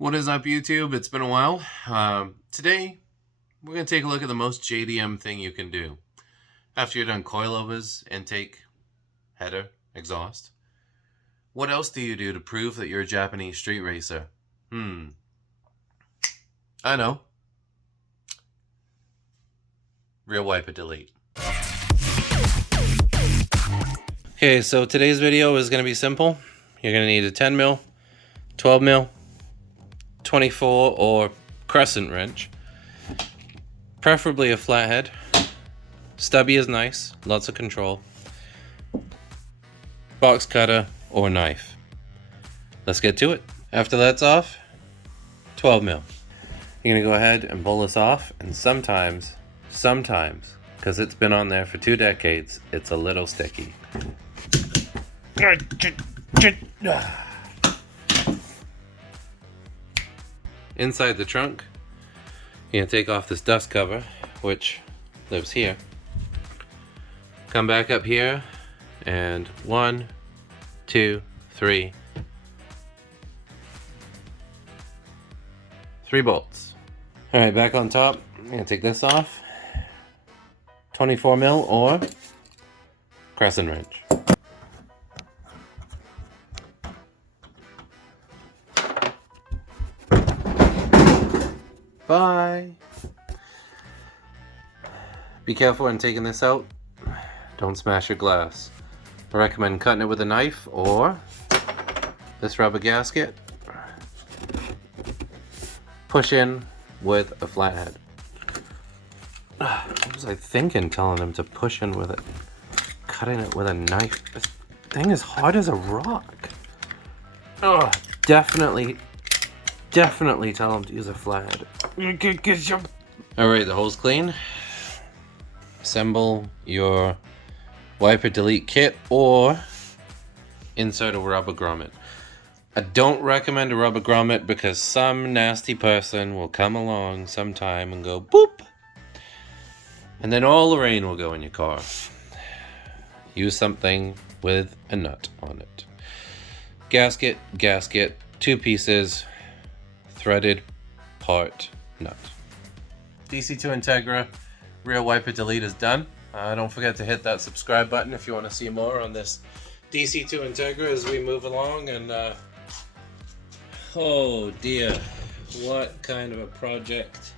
What is up, YouTube? It's been a while. Today, we're going to take a look at the most JDM thing you can do. After you're done coilovers, intake, header, exhaust. What else do you do to prove that you're a Japanese street racer? I know. Rear wiper delete. Okay, so today's video is going to be simple. You're going to need a 10 mil, 12 mil, 24 or crescent wrench, preferably a flathead. Stubby is nice, lots of control. Box cutter or knife. Let's get to it. After that's off, 12 mil. You're gonna go ahead and pull this off, and sometimes, because it's been on there for 2 decades, it's a little sticky. Inside the trunk, you're gonna take off this dust cover, which lives here. Come back up here, and 1, 2, 3. 3 bolts. All right, back on top, I'm gonna take this off. 24 mil or crescent wrench. Bye. Be careful when taking this out. Don't smash your glass. I recommend cutting it with a knife or this rubber gasket. Push in with a flathead. What was I thinking telling them to push in with it? Cutting it with a knife. This thing is hard as a rock. Oh, definitely tell them to use a flathead. Alright, the hole's clean. Assemble your wiper delete kit or insert a rubber grommet. I don't recommend a rubber grommet because some nasty person will come along sometime and go boop, and then all the rain will go in your car. Use something with a nut on it. Gasket, 2 pieces, threaded part nut. DC2 Acura rear wiper delete is done. Don't forget to hit that subscribe button if you want to see more on this DC2 Acura as we move along. And oh dear, what kind of a project?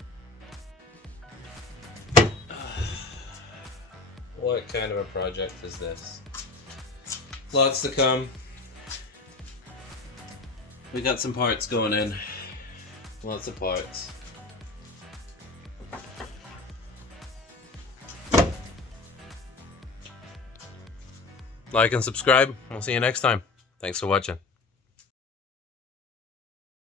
What kind of a project is this? Lots to come. We got some parts going in. Lots of parts. Like and subscribe. We'll see you next time. Thanks for watching.